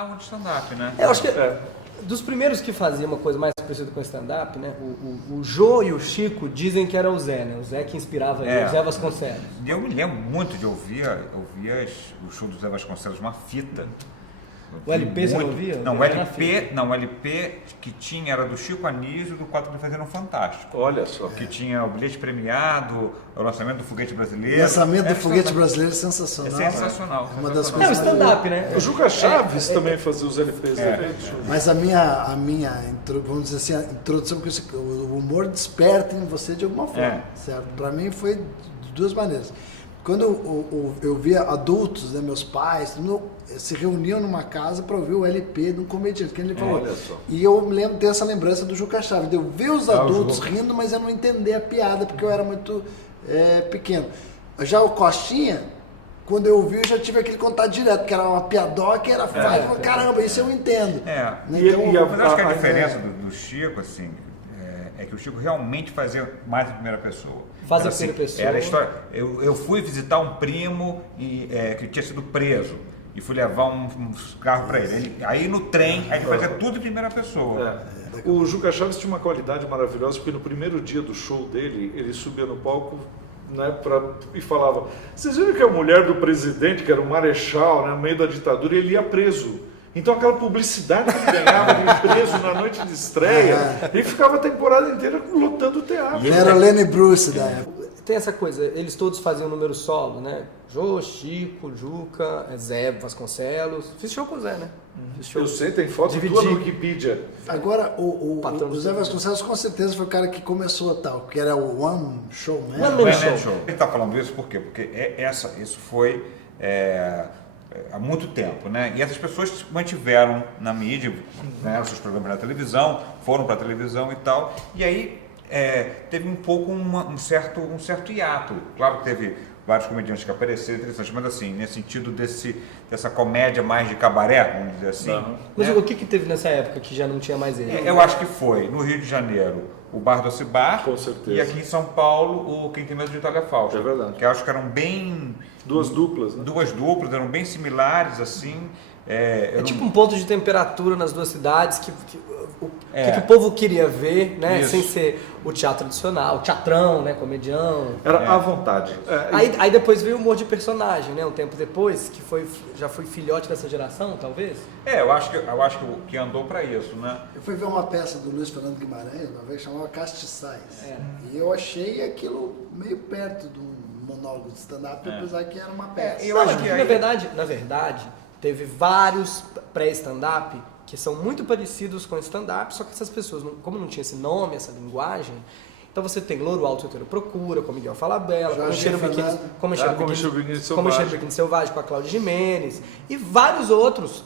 falavam de stand-up, né? Eu acho que dos primeiros que faziam uma coisa mais parecida com stand-up, né? O Jô e o Chico dizem que era o Zé, né? O Zé que inspirava ele, o Zé Vasconcelos. E eu me lembro muito de ouvir o show do Zé Vasconcelos, uma fita. O LP você não ouvia? Não, o LP que tinha era do Chico Anísio, do quadro que ele fazia no Fantástico. Olha só. Que tinha o bilhete premiado, o lançamento do Foguete Brasileiro. O lançamento do Foguete Brasileiro é sensacional. É sensacional. Uma das É o coisas stand-up, né? O Juca Chaves também fazia os LPs dele. Mas vamos dizer assim, a introdução, porque o humor desperta em você de alguma forma, certo? Para mim foi de duas maneiras. Quando eu via adultos, né, meus pais, se reuniam numa casa para ouvir o LP de um comediante, que ele falou. Olha só. E eu lembro de ter essa lembrança do Juca Chaves, de eu ver os adultos rindo, mas eu não entendia a piada, porque eu era muito pequeno. Já o Costinha, quando eu ouvi, eu já tive aquele contato direto, que era uma piadoca, era fácil, caramba, isso eu entendo. Mas eu acho que a diferença do Chico, assim, é que o Chico realmente fazia mais em primeira pessoa. Faz a primeira pessoa. Era a história. Eu fui visitar um primo que tinha sido preso e fui levar um carro para ele. Aí no trem, aí ele fazia tudo em primeira pessoa. O Juca Chaves tinha uma qualidade maravilhosa, porque no primeiro dia do show dele, ele subia no palco, né, e falava: vocês viram que a mulher do presidente, que era o Marechal, né, no meio da ditadura, ele ia preso. Então aquela publicidade que ele ganhava de preso na noite de estreia, ele ficava a temporada inteira lotando o teatro. Ele era o Lenny Bruce da época. Tem essa coisa, eles todos faziam número solo, né? Jô, Chico, Juca, Zé Vasconcelos. Fiz show com o Zé, né? Eu sei, tem foto tua no Wikipedia. Agora, o Zé Vasconcelos com certeza foi o cara que começou tal, que era o One Show Man. One Man Show. Ele está falando isso por quê? Porque isso foi há muito tempo, né? E essas pessoas se mantiveram na mídia, ganharam seus programas na televisão, foram para a televisão e tal, e aí teve um pouco um certo hiato. Claro que teve vários comediantes que apareceram, interessantes, mas assim, nesse sentido dessa comédia mais de cabaré, vamos dizer assim. Mas o que teve nessa época que já não tinha mais ele? Eu acho que foi, no Rio de Janeiro, o Bar do Cibar, com certeza. E aqui em São Paulo, o Quem Tem Medo de Itália Fausto. É verdade. Que eu acho que eram bem... Duas duplas, né? Duas duplas, eram bem similares, assim. Tipo um ponto de temperatura nas duas cidades que o povo queria ver, né? Isso. Sem ser o teatro tradicional, o teatrão, né? Comedião. Era à vontade. Aí depois veio o humor de personagem, né? Um tempo depois, que já foi filhote dessa geração, talvez? Eu acho que andou para isso, né? Eu fui ver uma peça do Luiz Fernando Guimarães, uma vez, chamava Castiçais. E eu achei aquilo meio perto de um monólogo de stand-up, apesar que era uma peça. Eu acho que na verdade, teve vários pré-stand-up que são muito parecidos com stand-up, só que essas pessoas, como não tinha esse nome, essa linguagem, então você tem Louro Alto Solteiro Procura, com Miguel Falabella, como Encher o Biquíni Selvagem, com a Cláudia Gimenez, e vários outros,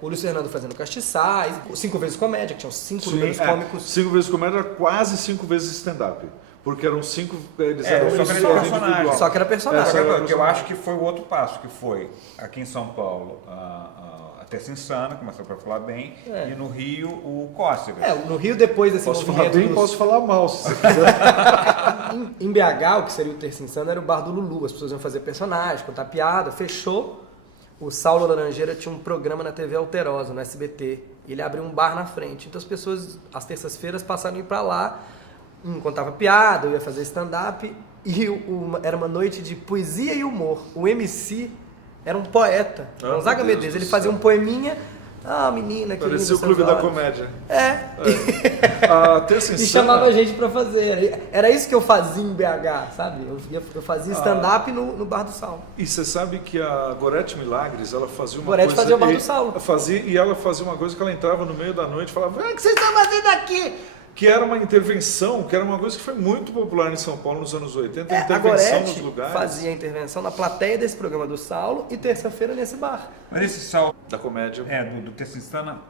o Luiz Fernando fazendo Castiçais, 5 vezes Comédia, que tinham 5 números cômicos. 5 vezes Comédia era quase 5 vezes stand-up. Porque eram 5. Eles eram personagens. Só que era personagem. Eu acho que foi o outro passo, que foi aqui em São Paulo a Terça Insana, começou para falar bem, e no Rio o Cócegas. No Rio, depois desse posso falar bem, posso falar mal, se você quiser. Em BH, o que seria o Terça Insana era o bar do Lulu. As pessoas iam fazer personagens, contar piada, fechou. O Saulo Laranjeira tinha um programa na TV Alterosa, no SBT. E ele abriu um bar na frente. Então as pessoas, às terças-feiras, passaram a ir para lá. Contava piada, eu ia fazer stand-up, e era uma noite de poesia e humor. O MC era um poeta, Gonzaga Medeiros. Ele fazia um poeminha, menina, que parecia o Clube da Comédia. E chamava a gente pra fazer. Era isso que eu fazia em BH, sabe? Eu fazia stand-up no Bar do Saulo. E você sabe que a Gorete Milagres, ela fazia uma Gorete coisa... fazia o Bar do Saulo. E ela fazia uma coisa que ela entrava no meio da noite e falava: o que vocês estão fazendo aqui? Que era uma intervenção, que era uma coisa que foi muito popular em São Paulo nos anos 80, intervenção nos lugares. Fazia intervenção na plateia desse programa do Saulo e terça-feira nesse bar. Mas esse Saulo da Comédia, do Terça Insana,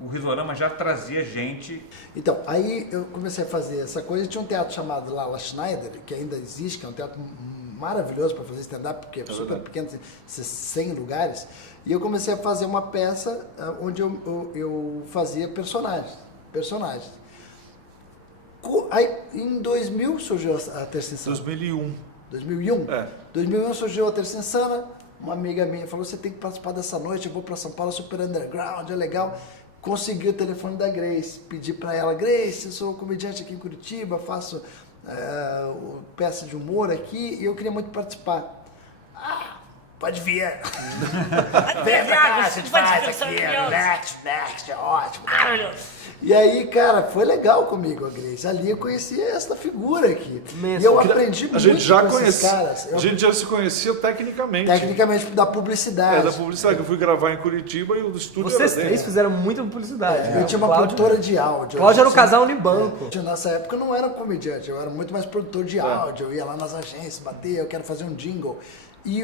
o Risorama já trazia gente. Então, aí eu comecei a fazer essa coisa. Tinha um teatro chamado Lala Schneider, que ainda existe, que é um teatro maravilhoso para fazer stand-up, porque é super pequeno, 100 lugares. E eu comecei a fazer uma peça onde eu fazia personagens. Aí, em 2000 surgiu a Terça Insana. 2001. 2001? 2001 surgiu a Terça Insana, uma amiga minha falou, você tem que participar dessa noite, eu vou para São Paulo, super underground, é legal. Consegui o telefone da Grace, pedi para ela, Grace, eu sou comediante aqui em Curitiba, faço peça de humor aqui e eu queria muito participar. Pode vir. Vem pra cá, a gente faz aqui, next, é ótimo. E aí, cara, foi legal comigo a Grace. Ali eu conheci essa figura aqui. E eu aprendi muito a gente já com esses caras. A gente já se conhecia tecnicamente. Tecnicamente, da publicidade. Da publicidade. Eu fui gravar em Curitiba e o estúdio Vocês era três dele. fizeram muita publicidade. Eu tinha uma produtora de áudio. Cláudio era o casal Unibanco. Nessa época eu não era comediante, eu era muito mais produtor de áudio. Eu ia lá nas agências, bater, eu quero fazer um jingle.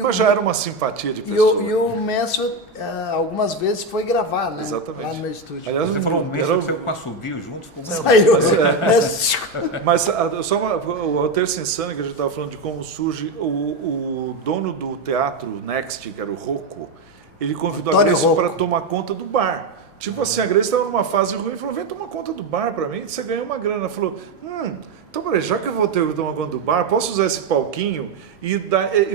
Mas já era uma simpatia de pessoa. E o Mansfield, algumas vezes, foi gravar, né? Exatamente. Lá no meu estúdio. Aliás, Você falou um mês, você com assovio junto, ficou muito... Saiu. Mas só o Terça Insana, que a gente estava falando de como surge, o dono do teatro Next, que era o Rocco, ele convidou a Grace para tomar conta do bar. Tipo assim, a Grace estava numa fase ruim e falou, vem tomar conta do bar para mim, você ganhou uma grana. Ela falou, então peraí, já que eu vou ter que tomar conta do bar, posso usar esse palquinho? E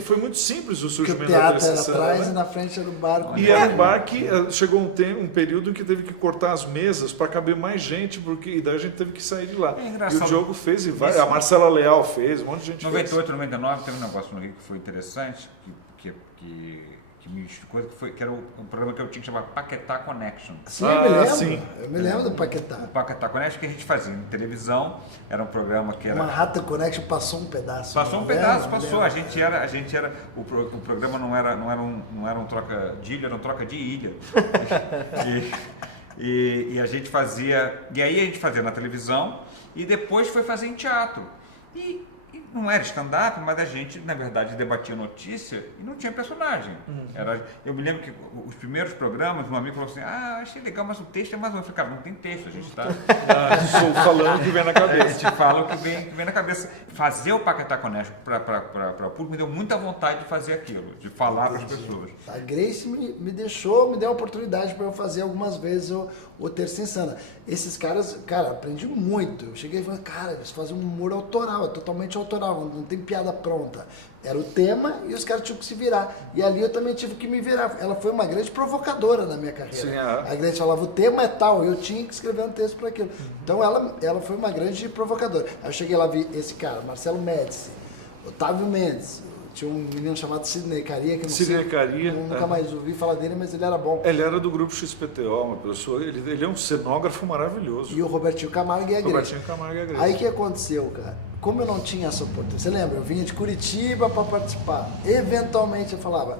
foi muito simples o surgimento da Terça Insana. O teatro era atrás e na frente era o bar. E era um bar que chegou um período em que teve que cortar as mesas para caber mais gente, e daí a gente teve que sair de lá. E o Diogo fez, a Marcela Leal fez, um monte de gente 98, 99, teve um negócio no Rio que foi interessante, que me explicou, que era um programa que eu tinha que chamar Paquetá Connection. Sim, eu me lembro. Sim. Eu me lembro do Paquetá. O Paquetá Connection que a gente fazia em televisão, era um programa que era... Manhattan Connection passou um pedaço. Passou um pedaço, passou. A gente era o programa não era um troca de ilha, era um troca de ilha. e a gente fazia... E aí a gente fazia na televisão e depois foi fazer em teatro. E não era stand-up, mas a gente, na verdade, debatia notícia e não tinha personagem. Eu me lembro que os primeiros programas, um amigo falou assim, achei legal, mas o texto é mais um. Eu falei, cara, não tem texto, a gente está... Estou falando o que vem na cabeça. A gente fala o que vem na cabeça. Fazer o Paquetá Connection para o público me deu muita vontade de fazer aquilo, de falar para as pessoas. A Grace me deu a oportunidade para eu fazer algumas vezes o Terça Insana. Esses caras, cara, aprendi muito. Eu cheguei e falei, cara, eles fazem um humor autoral, é totalmente autoral, não tem piada pronta. Era o tema e os caras tinham que se virar. E ali eu também tive que me virar. Ela foi uma grande provocadora na minha carreira. Sim, A Grace falava, o tema é tal, eu tinha que escrever um texto para aquilo. Então ela foi uma grande provocadora. Aí eu cheguei lá, vi esse cara, Marcelo Médici, Otávio Mendes, tinha um menino chamado Sidney Caria, que eu nunca mais ouvi falar dele, mas ele era bom. Ele era do grupo XPTO, uma pessoa, ele é um cenógrafo maravilhoso. E o Robertinho Camargo e a Grace. Aí o que aconteceu, cara? Como eu não tinha essa oportunidade, você lembra? Eu vinha de Curitiba para participar. Eventualmente eu falava,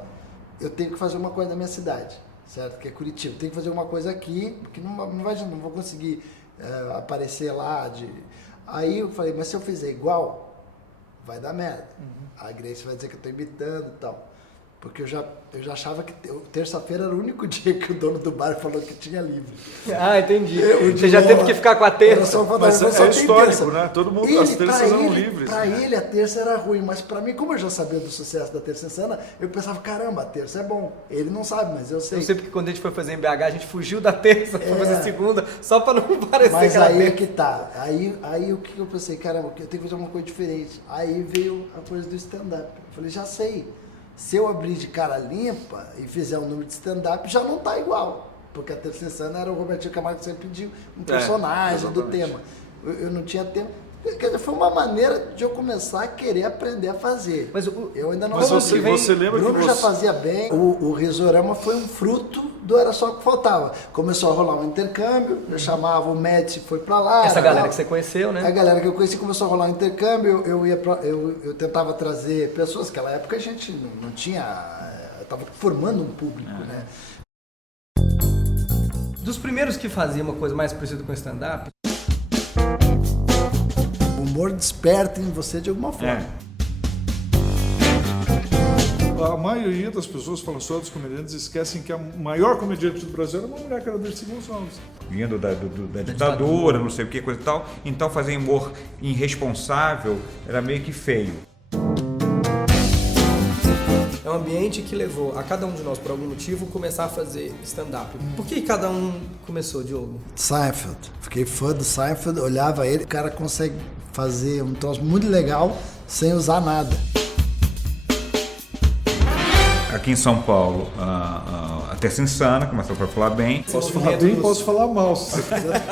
eu tenho que fazer uma coisa na minha cidade, certo? Que é Curitiba. Tenho que fazer uma coisa aqui, porque não vou conseguir aparecer lá. Aí eu falei, mas se eu fizer igual, vai dar merda. A Grace vai dizer que eu estou imitando e tal. Porque eu já achava que terça-feira era o único dia que o dono do bar falou que tinha livre. Entendi. Você já teve que ficar com a terça. Mas é histórico, né? Todo mundo, as terças eram livres. Pra ele a terça era ruim, mas pra mim, como eu já sabia do sucesso da Terça Insana, eu pensava, caramba, a terça é bom. Ele não sabe, mas eu sei. Eu sei porque quando a gente foi fazer em BH, a gente fugiu da terça pra fazer segunda, só pra não parecer mas que era aí terça. que tá. Aí o que eu pensei, caramba, eu tenho que fazer uma coisa diferente. Aí veio a coisa do stand-up. Eu falei, já sei. Se eu abrir de cara limpa e fizer um número de stand-up, já não tá igual. Porque a Terça Insana era o Robertinho Camargo que sempre pediu um personagem do tema. Eu não tinha tempo. Quer dizer, foi uma maneira de eu começar a querer aprender a fazer. Mas eu ainda não você lembra Bruno que já fazia bem. O Risorama foi um fruto do Era Só o que Faltava. Começou a rolar um intercâmbio, eu chamava o Médici, foi pra lá. Essa galera que você conheceu, né? A galera que eu conheci começou a rolar um intercâmbio, eu tentava trazer pessoas, naquela época a gente não tinha... Estava formando um público, né? Dos primeiros que faziam uma coisa mais parecida com stand-up, o humor desperta em você de alguma forma. A maioria das pessoas falam só dos comediantes esquecem que a maior comediante do Brasil era uma mulher que era Dercy Gonçalves. Vindo da ditadura, não sei o que, coisa e tal. Então fazer humor irresponsável era meio que feio. é um ambiente que levou a cada um de nós, por algum motivo, começar a fazer stand-up. Por que cada um começou, Diogo? Seinfeld. Fiquei fã do Seinfeld, olhava ele, o cara consegue fazer um troço muito legal sem usar nada. aqui em São Paulo, a Terça Insana, começou para falar bem. Posso falar bem, posso falar mal, se você quiser.